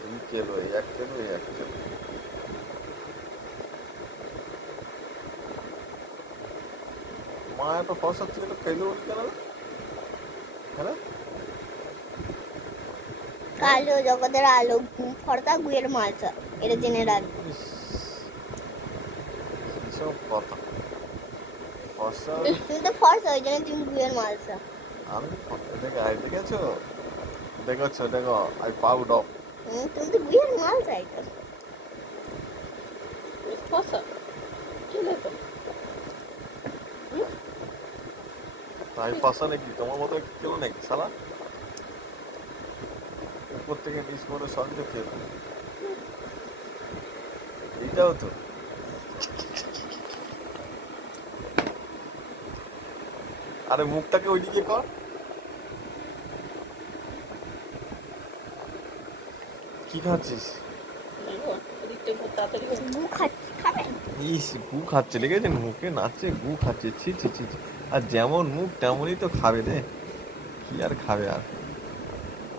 দুই কেলো এক কেলো এক কেলো মা এত ফসা ছিল খেলে কেন? হ্যাঁ? কালো জগতের আলো ঘুম গুয়ের মালসা এটা জেনে রাখব কিসব কথা। ফসা তুমি তো ফর্স ওই জন্য তুমি গুয়ের মালসা। আমি দেখে আই দেখেছ? দেখেছ দেখো আই পাউড অফ তুমি তো. তাই পাশা নাকি? তোমার মতো কেউ নাকি সালা উপর থেকে নিচ মনে সবই তো খেলো এইটাও তো। আরে মুখটাকে ওইদিকে কর। কি খাচ্ছিস? ইস গু খাচ্ছে লেগেছে মুখে নাচছে গু খাচ্ছে ছি ছি ছি। আর যেমন মুখ তেমনই তো খাবে রে। কি আর খাবে আর?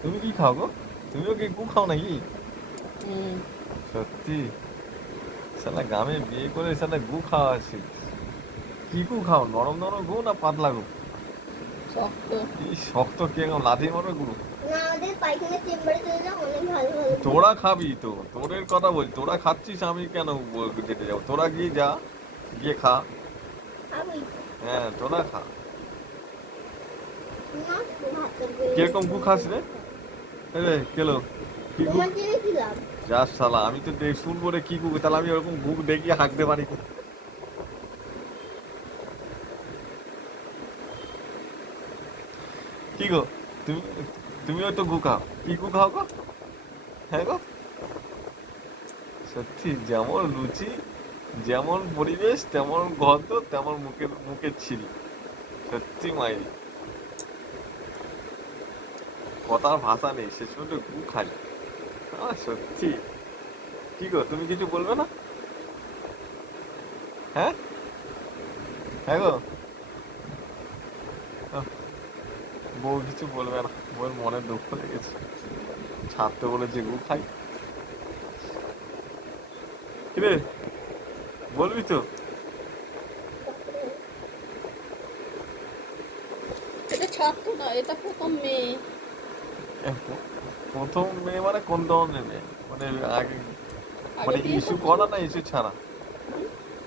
তুমি কি খাও গো? তুমিও কি গু খাও নাকি? সত্যি? সালা গ্রামে বিয়ে করে সালা গু খাওয়া আছে কি গু খাও নরম নরম গু না পাতলা গু? শক্ত। শক্ত কে গো? লাথি মারবে গু? তোরা খাবি তো। তোদের কথা বলছি তোরা খাচ্ছিস আমি কেন যেতে যাব? তোরা গিয়ে যা গিয়ে খা। হ্যাঁ তোরা খা। কীরকম গু খাস রে? রে কেলো কি গু যা শালা আমি তো শুনব রে কি গু তাহলে আমি ওরকম গু দেখি হাঁকতে পারি। কি গো? তুমি তুমিও তো গু খাও। কি গু খাও গো? হ্যাঁ গো? সত্যি যেমন রুচি যেমন পরিবেশ তেমন গন্ধ তেমন মুখের মুখের ছিল সত্যি মাইরি। কথার ভাষা নেই শেষ পর্যন্ত গু আহ, সত্যি। কি গো তুমি কিছু বলবে না? হ্যাঁ? হ্যাঁ গো? বউ কিছু বলবে না। বউয়ের মনে দুঃখ লেগেছে। ছাড়তে বলেছে গু খাই। কিরে বলবি তো? এটা ছাড়তো না এটা প্রথম মেয়ে। প্রথম মেয়ে মানে কোন ধরনের মেয়ে? মানে আগে মানে ইস্যু করা না ইস্যু ছাড়া?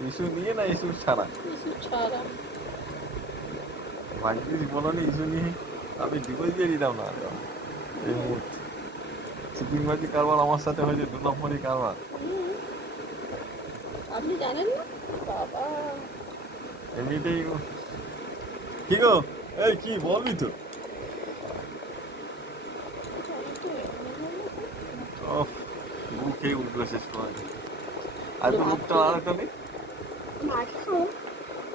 ইস্যু নিয়ে না ইস্যু ছাড়া? ছাড়া। ভাগ্যিস বলনি ইস্যু নিয়ে আমি ডিভোর্স দিয়ে দিতাম না। এই মুহূর্তে। চিটিংবাজি কারবার আমার সাথে হয়েছে দু নম্বরই কারবার। আপনি জানেন না? বাবা। এমনিতেই কি গো? এই কি বলবি তো? ও উঠবে শেষ সময় আর তো মুখটা আর একটা নেই?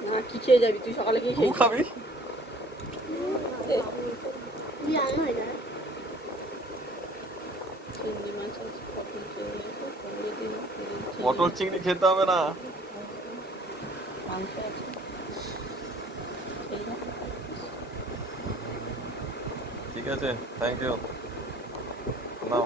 না কি খেয়ে যাবি? তুই সকালে কি গু খাবি? পটল চিংড়ি খেতে হবে না। ঠিক আছে থ্যাংক ইউ নাও